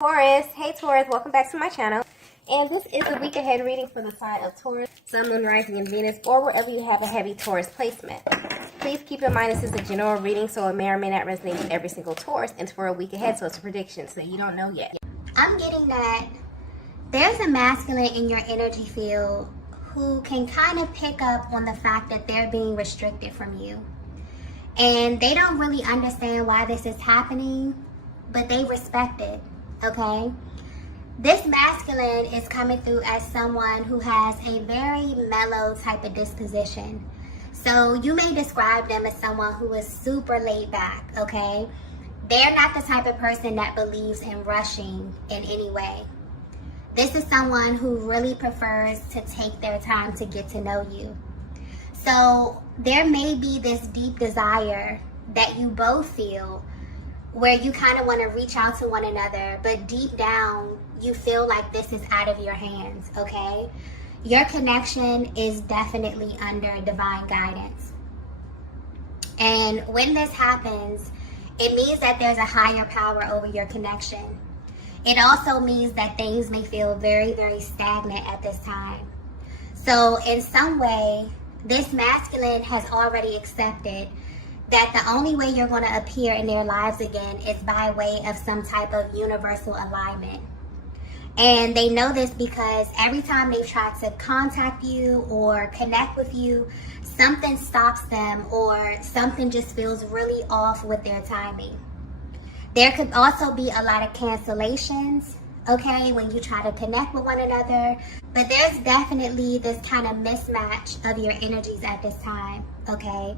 Taurus, hey Taurus, welcome back to my channel. And this is the week ahead reading for the sign of Taurus, Sun, Moon, Rising, and Venus, or wherever you have a heavy Taurus placement. Please keep in mind this is a general reading, so it may or may not resonate with every single Taurus. And it's for a week ahead, so it's a prediction, so you don't know yet. I'm getting that there's a masculine in your energy field who can kind of pick up on the fact that they're being restricted from you. And they don't really understand why this is happening, but they respect it. Okay, this masculine is coming through as someone who has a very mellow type of disposition. So you may describe them as someone who is super laid back. Okay, they're not the type of person that believes in rushing in any way. This is someone who really prefers to take their time to get to know you. So there may be this deep desire that you both feel where you kind of want to reach out to one another, but deep down you feel like this is out of your hands. Okay, your connection is definitely under divine guidance, and when this happens, it means that there's a higher power over your connection. It also means that things may feel very, very stagnant at this time. So in some way, this masculine has already accepted that the only way you're going to appear in their lives again is by way of some type of universal alignment. And they know this because every time they've tried to contact you or connect with you, something stops them or something just feels really off with their timing. There could also be a lot of cancellations, okay, when you try to connect with one another. But there's definitely this kind of mismatch of your energies at this time, okay?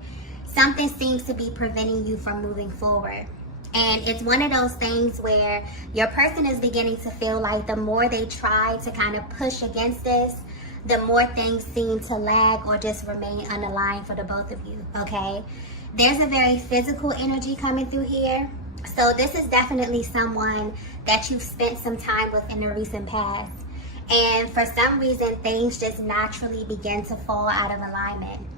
Something seems to be preventing you from moving forward. And it's one of those things where your person is beginning to feel like the more they try to kind of push against this, the more things seem to lag or just remain unaligned for the both of you, okay? There's a very physical energy coming through here. So this is definitely someone that you've spent some time with in the recent past. And for some reason, things just naturally begin to fall out of alignment.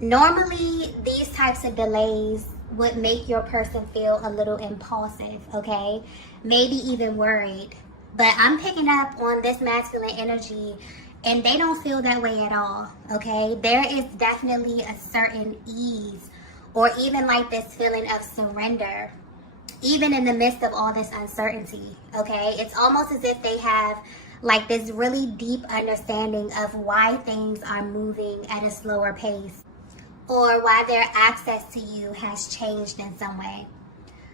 Normally, these types of delays would make your person feel a little impulsive, okay? Maybe even worried. But I'm picking up on this masculine energy, and they don't feel that way at all, okay? There is definitely a certain ease, or even like this feeling of surrender, even in the midst of all this uncertainty, okay? It's almost as if they have like this really deep understanding of why things are moving at a slower pace, or why their access to you has changed in some way.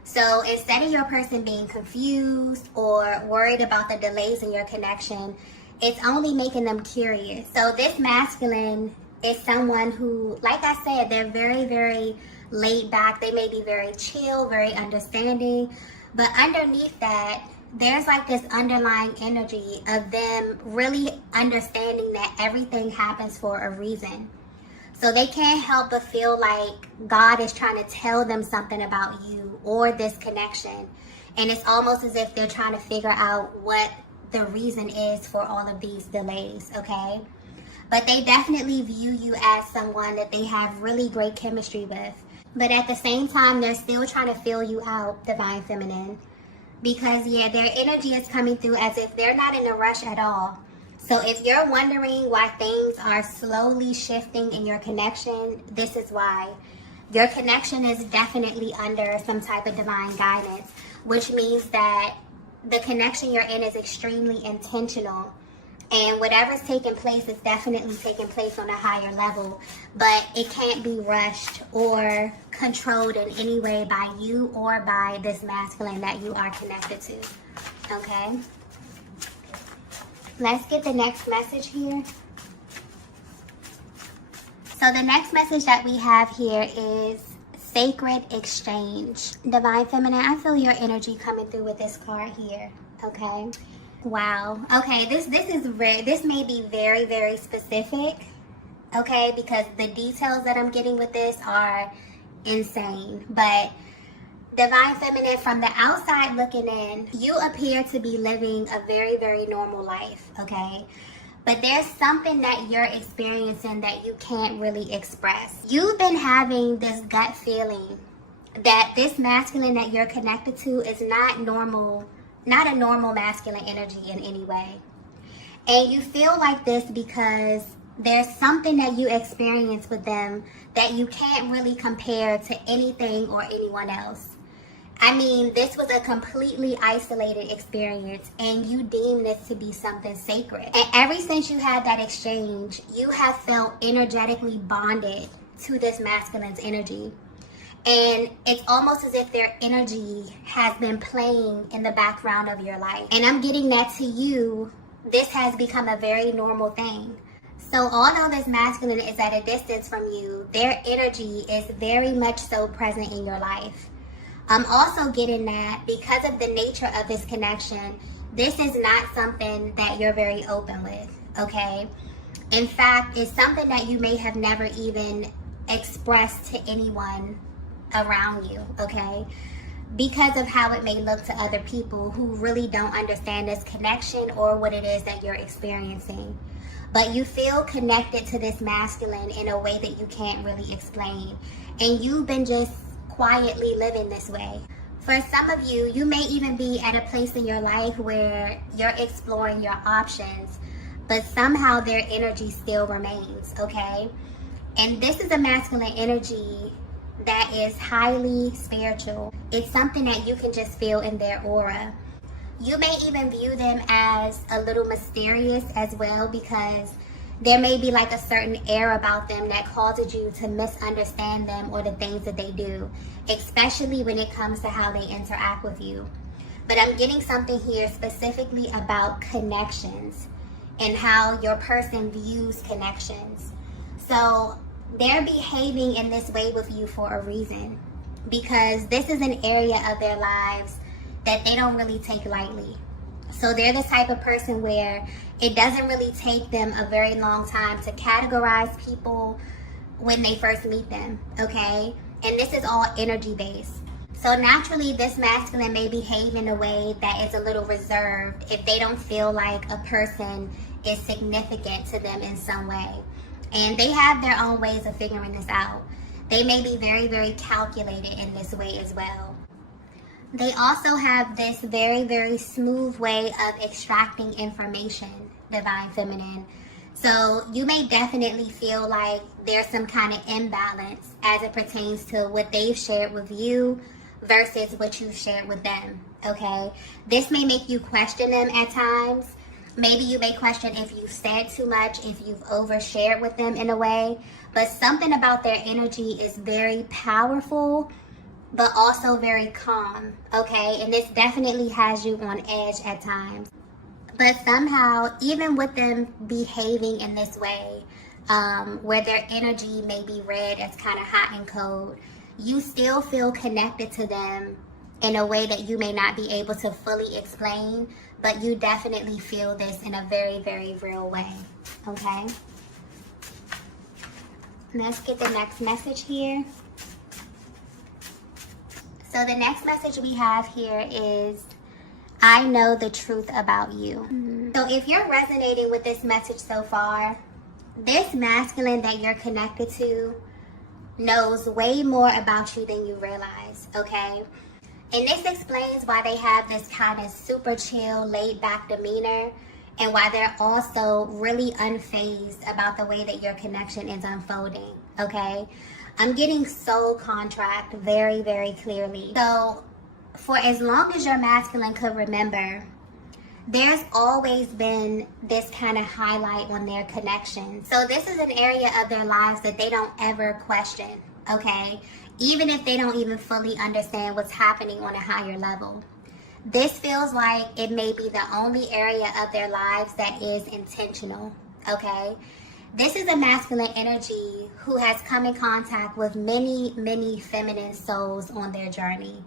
So instead of your person being confused or worried about the delays in your connection, it's only making them curious. So this masculine is someone who, like I said, they're very, very laid back. They may be very chill, very understanding, but underneath that, there's like this underlying energy of them really understanding that everything happens for a reason. So they can't help but feel like God is trying to tell them something about you or this connection. And it's almost as if they're trying to figure out what the reason is for all of these delays, okay? But they definitely view you as someone that they have really great chemistry with. But at the same time, they're still trying to fill you out, Divine Feminine. Because, yeah, their energy is coming through as if they're not in a rush at all. So if you're wondering why things are slowly shifting in your connection, this is why. Your connection is definitely under some type of divine guidance, which means that the connection you're in is extremely intentional. And whatever's taking place is definitely taking place on a higher level, but it can't be rushed or controlled in any way by you or by this masculine that you are connected to, okay? Let's get the next message here. So the next message that we have here is Sacred Exchange. Divine Feminine, I feel your energy coming through with this card here, okay? Wow. Okay, this may be very, very specific, okay? Because the details that I'm getting with this are insane. But Divine Feminine, from the outside looking in, you appear to be living a very, very normal life, okay? But there's something that you're experiencing that you can't really express. You've been having this gut feeling that this masculine that you're connected to is not normal not a normal masculine energy in any way. And you feel like this because there's something that you experience with them that you can't really compare to anything or anyone else. I mean, this was a completely isolated experience, and you deem this to be something sacred. And ever since you had that exchange, you have felt energetically bonded to this masculine's energy. And it's almost as if their energy has been playing in the background of your life. And I'm getting that to you, this has become a very normal thing. So although this masculine is at a distance from you, their energy is very much so present in your life. I'm also getting that because of the nature of this connection, this is not something that you're very open with, okay? In fact, it's something that you may have never even expressed to anyone around you, okay? Because of how it may look to other people who really don't understand this connection or what it is that you're experiencing. But you feel connected to this masculine in a way that you can't really explain. And you've been just quietly living this way. For some of you, you may even be at a place in your life where you're exploring your options, but somehow their energy still remains, okay? And this is a masculine energy that is highly spiritual. It's something that you can just feel in their aura. You may even view them as a little mysterious as well, because there may be like a certain air about them that causes you to misunderstand them or the things that they do, especially when it comes to how they interact with you. But I'm getting something here specifically about connections and how your person views connections. So they're behaving in this way with you for a reason, because this is an area of their lives that they don't really take lightly. So they're the type of person where it doesn't really take them a very long time to categorize people when they first meet them, okay? And this is all energy based. So naturally, this masculine may behave in a way that is a little reserved if they don't feel like a person is significant to them in some way. And they have their own ways of figuring this out. They may be very, very calculated in this way as well. They also have this very, very smooth way of extracting information, Divine Feminine. So you may definitely feel like there's some kind of imbalance as it pertains to what they've shared with you versus what you've shared with them, okay? This may make you question them at times. Maybe you may question if you've said too much, if you've overshared with them in a way. But something about their energy is very powerful, but also very calm, okay? And this definitely has you on edge at times. But somehow, even with them behaving in this way, where their energy may be read as kind of hot and cold, you still feel connected to them in a way that you may not be able to fully explain, but you definitely feel this in a very, very real way, okay? Let's get the next message here. So the next message we have here is, I know the truth about you. So if you're resonating with this message so far, this masculine that you're connected to knows way more about you than you realize, okay? And this explains why they have this kind of super chill, laid back demeanor, and why they're also really unfazed about the way that your connection is unfolding, okay? I'm getting soul contract very, very clearly. So for as long as your masculine could remember, there's always been this kind of highlight on their connection. So this is an area of their lives that they don't ever question, okay? Even if they don't even fully understand what's happening on a higher level. This feels like it may be the only area of their lives that is intentional, okay? This is a masculine energy who has come in contact with many, many feminine souls on their journey.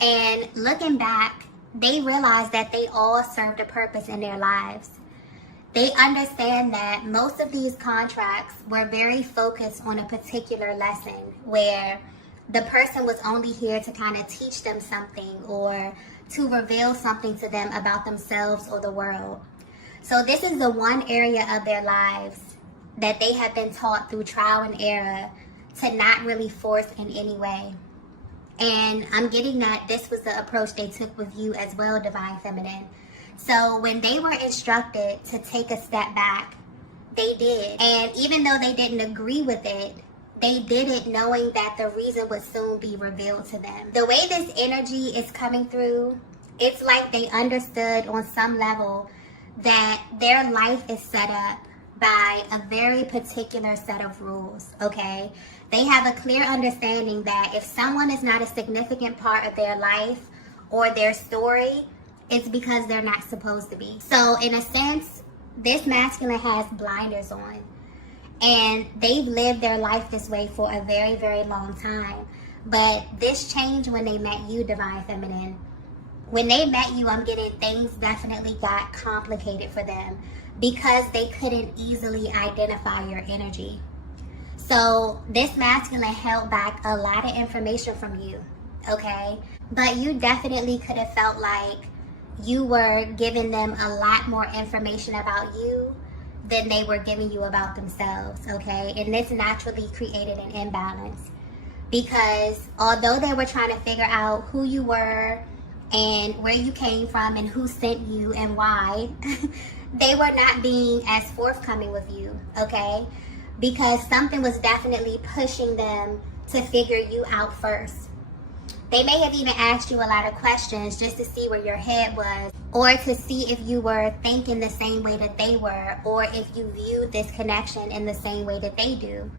And looking back, they realize that they all served a purpose in their lives. They understand that most of these contracts were very focused on a particular lesson where the person was only here to kind of teach them something or to reveal something to them about themselves or the world. So this is the one area of their lives that they have been taught through trial and error to not really force in any way. And I'm getting that this was the approach they took with you as well, Divine Feminine. So when they were instructed to take a step back, they did. And even though they didn't agree with it, they did it knowing that the reason would soon be revealed to them. The way this energy is coming through, it's like they understood on some level that their life is set up by a very particular set of rules, okay? They have a clear understanding that if someone is not a significant part of their life or their story, it's because they're not supposed to be. So in a sense, this masculine has blinders on. And they've lived their life this way for a very, very long time. But this changed when they met you, Divine Feminine. When they met you, I'm getting things definitely got complicated for them because they couldn't easily identify your energy. So this masculine held back a lot of information from you, okay? But you definitely could have felt like you were giving them a lot more information about you than they were giving you about themselves, okay? And this naturally created an imbalance because although they were trying to figure out who you were and where you came from and who sent you and why, they were not being as forthcoming with you, okay? Because something was definitely pushing them to figure you out first. They may have even asked you a lot of questions just to see where your head was, or to see if you were thinking the same way that they were, or if you viewed this connection in the same way that they do.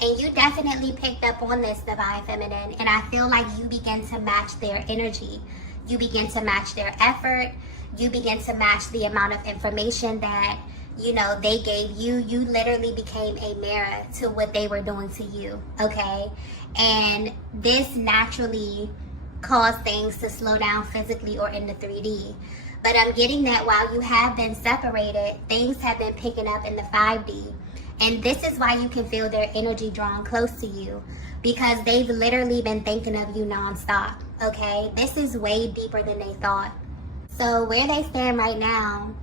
And you definitely picked up on this, Divine Feminine, and I feel like you begin to match their energy. You begin to match their effort. You begin to match the amount of information that, you know, they gave you. You literally became a mirror to what they were doing to you, okay? And this naturally caused things to slow down physically or in the 3D. But I'm getting that while you have been separated, things have been picking up in the 5D. And this is why you can feel their energy drawn close to you, because they've literally been thinking of you nonstop, okay? This is way deeper than they thought. So where they stand right now,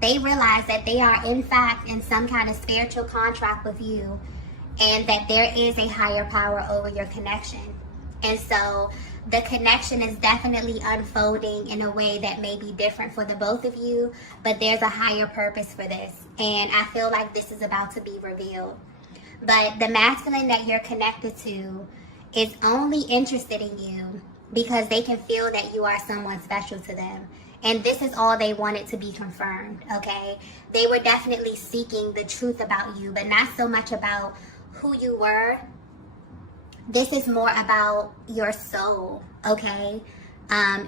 they realize that they are in fact in some kind of spiritual contract with you, and that there is a higher power over your connection. And so the connection is definitely unfolding in a way that may be different for the both of you, but there's a higher purpose for this. And I feel like this is about to be revealed. But the masculine that you're connected to is only interested in you because they can feel that you are someone special to them. And this is all they wanted to be confirmed, okay? They were definitely seeking the truth about you, but not so much about who you were. This is more about your soul, okay?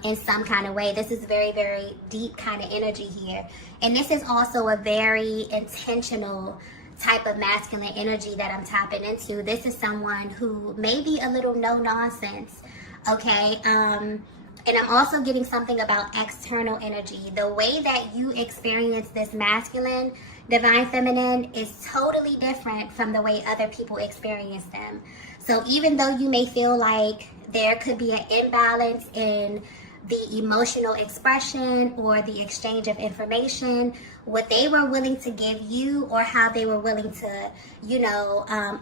In some kind of way. This is very, very deep kind of energy here. And this is also a very intentional type of masculine energy that I'm tapping into. This is someone who may be a little no nonsense, okay? And I'm also getting something about external energy. The way that you experience this masculine, Divine Feminine, is totally different from the way other people experience them. So even though you may feel like there could be an imbalance in the emotional expression or the exchange of information, what they were willing to give you or how they were willing to,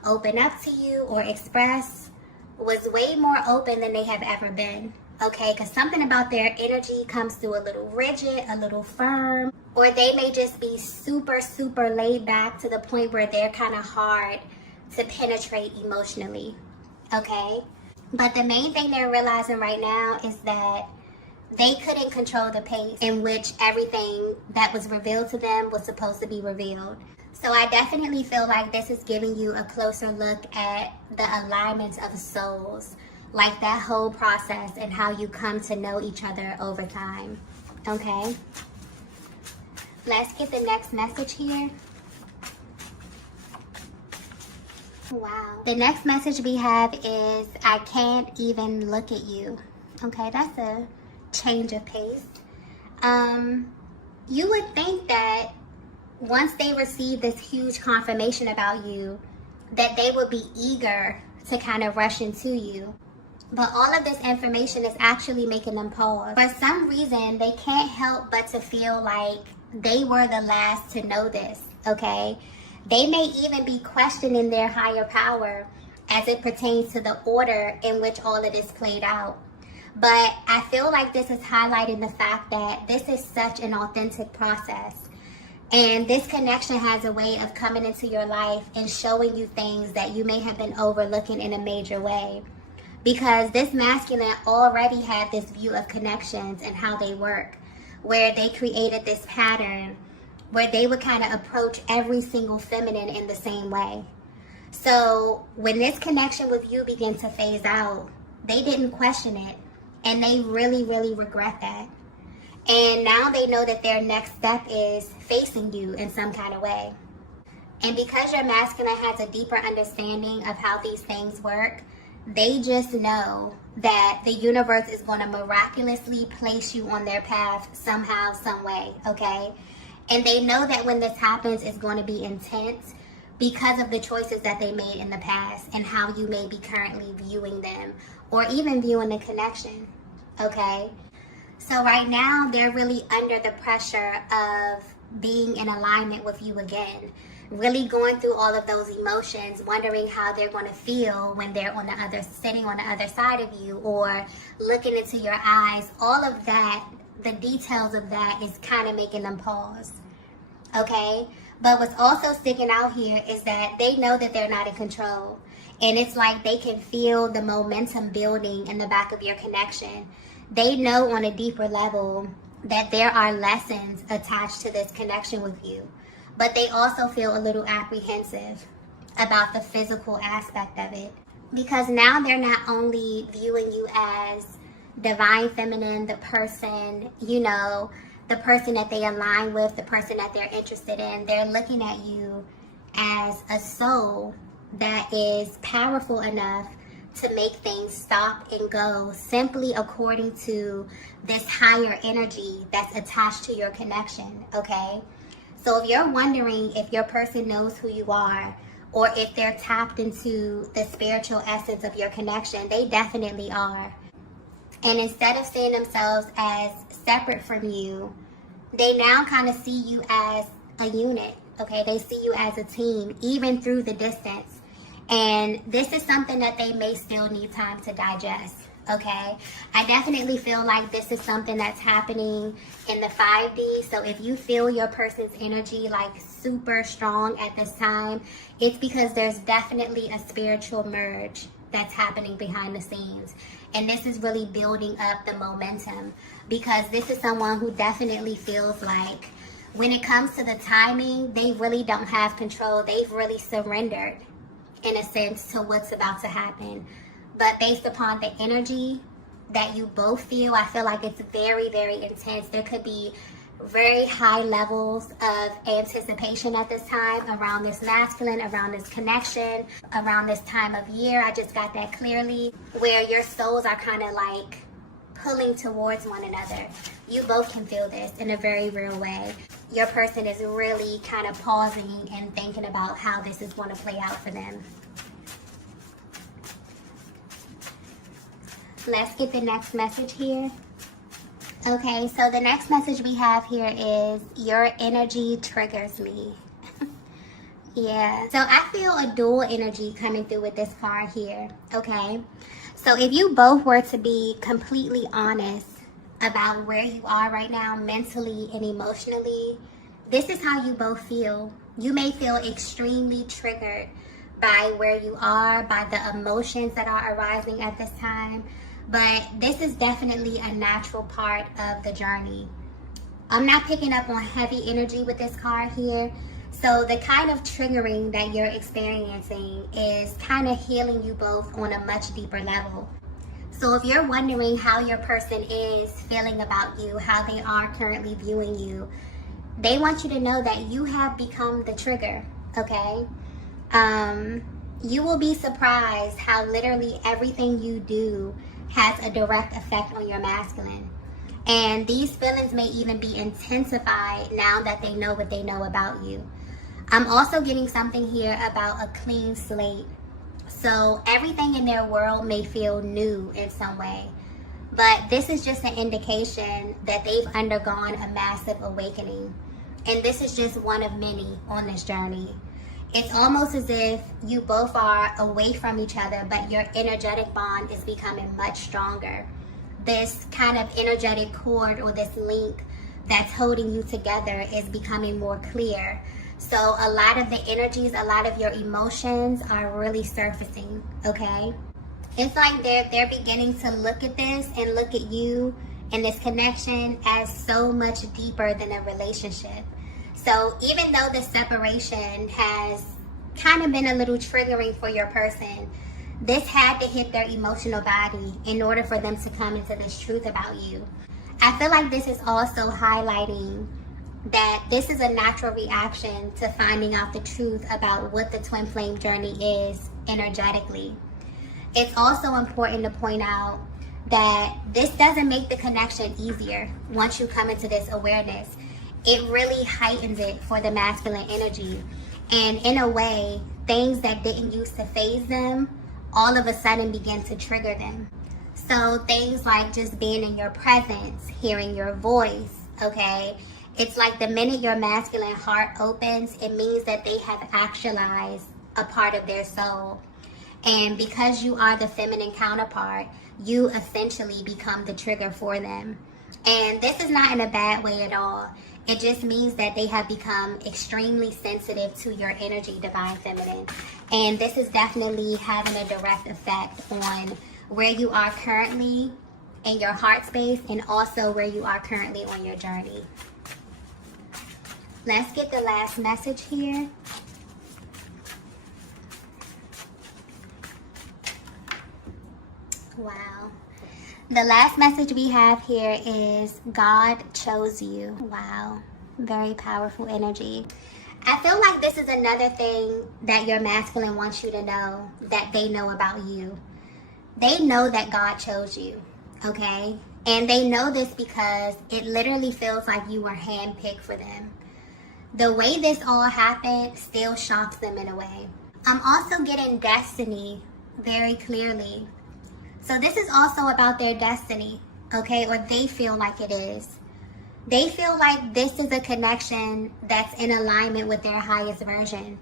open up to you or express was way more open than they have ever been. Okay, because something about their energy comes through a little rigid, a little firm, or they may just be super, super laid back to the point where they're kind of hard to penetrate emotionally, okay? But the main thing they're realizing right now is that they couldn't control the pace in which everything that was revealed to them was supposed to be revealed. So I definitely feel like this is giving you a closer look at the alignment of souls, like that whole process and how you come to know each other over time, okay? Let's get the next message here. Wow. The next message we have is, I can't even look at you. Okay, that's a change of pace. You would think that once they receive this huge confirmation about you, that they would be eager to kind of rush into you. But all of this information is actually making them pause. For some reason, they can't help but to feel like they were the last to know this, okay? They may even be questioning their higher power as it pertains to the order in which all of this played out. But I feel like this is highlighting the fact that this is such an authentic process. And this connection has a way of coming into your life and showing you things that you may have been overlooking in a major way. Because this masculine already had this view of connections and how they work, where they created this pattern where they would kind of approach every single feminine in the same way. So when this connection with you began to phase out, they didn't question it. And they really, really regret that. And now they know that their next step is facing you in some kind of way. And because your masculine has a deeper understanding of how these things work, they just know that the universe is going to miraculously place you on their path somehow, some way, okay? And they know that when this happens, it's going to be intense because of the choices that they made in the past and how you may be currently viewing them or even viewing the connection, okay? So right now, they're really under the pressure of being in alignment with you again, really going through all of those emotions, wondering how they're going to feel when they're sitting on the other side of you or looking into your eyes. All of that, the details of that is kind of making them pause, okay? But what's also sticking out here is that they know that they're not in control. And it's like they can feel the momentum building in the back of your connection. They know on a deeper level that there are lessons attached to this connection with you. But they also feel a little apprehensive about the physical aspect of it. Because now they're not only viewing you as divine feminine, the person, the person that they align with, the person that they're interested in. They're looking at you as a soul that is powerful enough to make things stop and go simply according to this higher energy that's attached to your connection, okay? So if you're wondering if your person knows who you are or if they're tapped into the spiritual essence of your connection, they definitely are. And instead of seeing themselves as separate from you, they now kind of see you as a unit, okay? They see you as a team, even through the distance. And this is something that they may still need time to digest, okay? I definitely feel like this is something that's happening in the 5D. So if you feel your person's energy like super strong at this time, it's because there's definitely a spiritual merge that's happening behind the scenes. And this is really building up the momentum because this is someone who definitely feels like when it comes to the timing, they really don't have control. They've really surrendered, in a sense, to what's about to happen. But based upon the energy that you both feel, I feel like it's very, very intense. There could be very high levels of anticipation at this time around this masculine, around this connection, around this time of year. I just got that clearly, where your souls are kind of like pulling towards one another. You both can feel this in a very real way. Your person is really kind of pausing and thinking about how this is going to play out for them. Let's get the next message here. Okay, so the next message we have here is, your energy triggers me. Yeah, so I feel a dual energy coming through with this card here, okay? So if you both were to be completely honest about where you are right now, mentally and emotionally, this is how you both feel. You may feel extremely triggered by where you are, by the emotions that are arising at this time. But this is definitely a natural part of the journey. I'm not picking up on heavy energy with this card here. So the kind of triggering that you're experiencing is kind of healing you both on a much deeper level. So if you're wondering how your person is feeling about you, how they are currently viewing you, they want you to know that you have become the trigger, okay? You will be surprised how literally everything you do has a direct effect on your masculine. And these feelings may even be intensified now that they know what they know about you. I'm also getting something here about a clean slate. So everything in their world may feel new in some way. But this is just an indication that they've undergone a massive awakening. And this is just one of many on this journey. It's almost as if you both are away from each other, but your energetic bond is becoming much stronger. This kind of energetic cord or this link that's holding you together is becoming more clear. So a lot of the energies, a lot of your emotions are really surfacing, okay? It's like they're beginning to look at this and look at you and this connection as so much deeper than a relationship. So even though the separation has kind of been a little triggering for your person, this had to hit their emotional body in order for them to come into this truth about you. I feel like this is also highlighting that this is a natural reaction to finding out the truth about what the twin flame journey is energetically. It's also important to point out that this doesn't make the connection easier once you come into this awareness. It really heightens it for the masculine energy. And in a way, things that didn't used to faze them, all of a sudden begin to trigger them. So things like just being in your presence, hearing your voice, okay? It's like the minute your masculine heart opens, it means that they have actualized a part of their soul. And because you are the feminine counterpart, you essentially become the trigger for them. And this is not in a bad way at all. It just means that they have become extremely sensitive to your energy, divine feminine. And this is definitely having a direct effect on where you are currently in your heart space and also where you are currently on your journey. Let's get the last message here. Wow. The last message we have here is God chose you. Wow. Very powerful energy. I feel like this is another thing that your masculine wants you to know that they know about you. They know that God chose you, okay? And they know this because it literally feels like you were handpicked for them. The way this all happened still shocks them in a way. I'm also getting destiny very clearly. So this is also about their destiny, okay? Or they feel like it is. They feel like this is a connection that's in alignment with their highest version.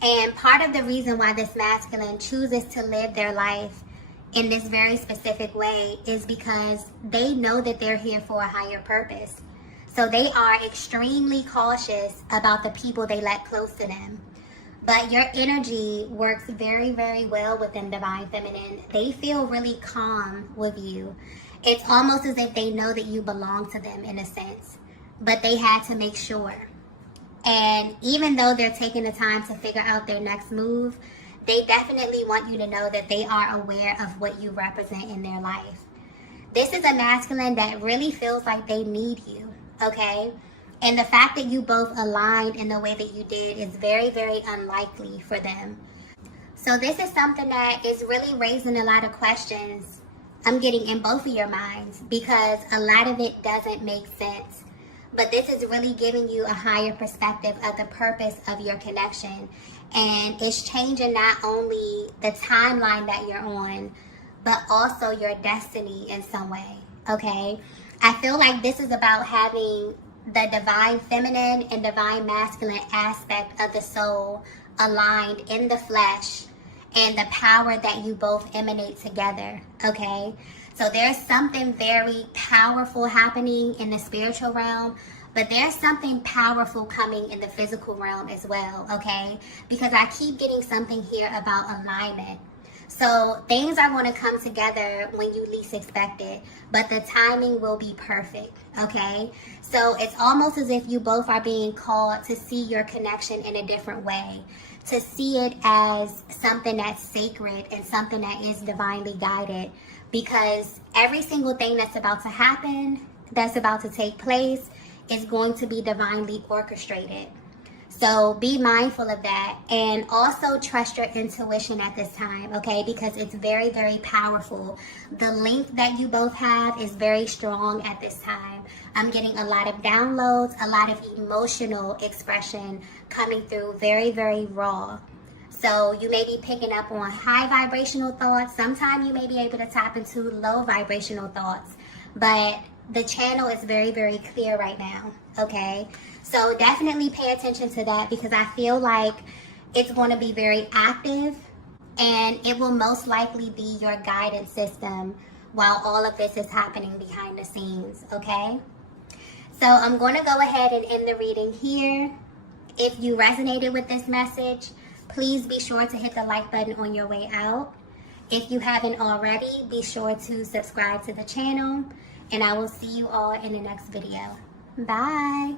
And part of the reason why this masculine chooses to live their life in this very specific way is because they know that they're here for a higher purpose. So they are extremely cautious about the people they let close to them. But your energy works very, very well with them, divine feminine. They feel really calm with you. It's almost as if they know that you belong to them in a sense. But they had to make sure. And even though they're taking the time to figure out their next move, they definitely want you to know that they are aware of what you represent in their life. This is a masculine that really feels like they need you, okay? And the fact that you both aligned in the way that you did is very, very unlikely for them. So this is something that is really raising a lot of questions I'm getting in both of your minds because a lot of it doesn't make sense. But this is really giving you a higher perspective of the purpose of your connection. And it's changing not only the timeline that you're on, but also your destiny in some way, okay? I feel like this is about having the divine feminine and divine masculine aspect of the soul aligned in the flesh and the power that you both emanate together, okay? So there's something very powerful happening in the spiritual realm, but there's something powerful coming in the physical realm as well, okay? Because I keep getting something here about alignment. So things are going to come together when you least expect it, but the timing will be perfect, okay? So it's almost as if you both are being called to see your connection in a different way, to see it as something that's sacred and something that is divinely guided, because every single thing that's about to happen, that's about to take place, is going to be divinely orchestrated. So be mindful of that, and also trust your intuition at this time, okay? Because it's very, very powerful. The link that you both have is very strong at this time. I'm getting a lot of downloads, a lot of emotional expression coming through, very, very raw. So you may be picking up on high vibrational thoughts. Sometimes you may be able to tap into low vibrational thoughts, but the channel is very, very clear right now, okay? So definitely pay attention to that, because I feel like It's going to be very active, and it will most likely be your guidance system while all of this is happening behind the scenes, okay? So I'm going to go ahead and end the reading here. If you resonated with this message, please be sure to hit the like button on your way out. If you haven't already, be sure to subscribe to the channel, and I will see you all in the next video. Bye.